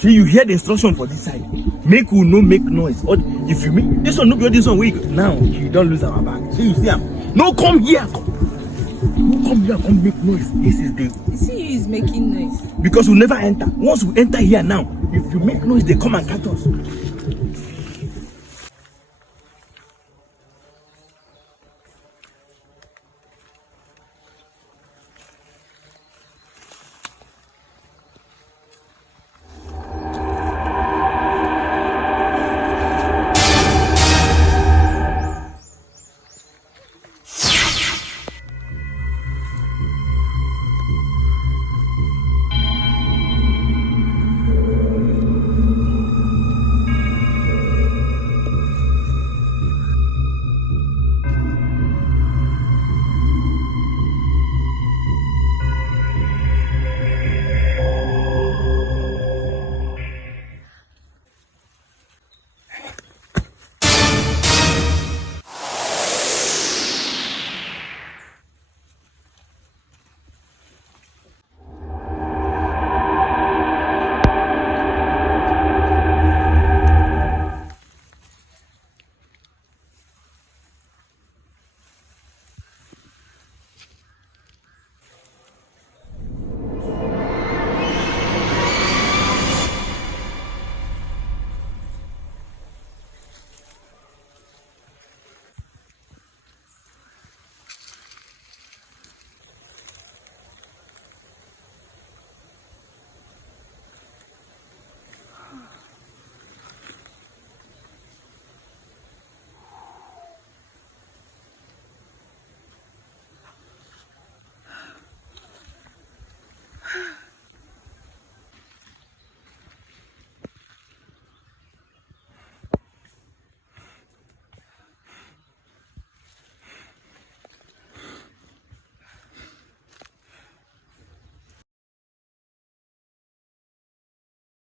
See, you hear the instruction for this side. Make you no make noise. Or if you make this one, no be this one. Wait, now you don't lose our bag. See, you see him? No, come here. No, come here. Come make noise. This is the. You see, he is making noise. Because we never enter. Once we enter here now, if you make noise, they come and catch us.